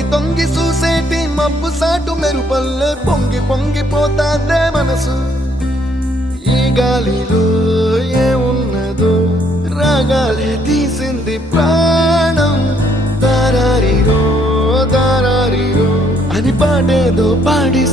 తొంగి తొంగి చూసేటి మబ్బు సాటు మెరుపల్లే పొంగి పొంగిపోతాదే మనసు. ఈ గాలిలో ఏమున్నదో రాగాలే తీసింది ప్రాణం. దారారిరో దారారిరో అని పాడేదో పాడి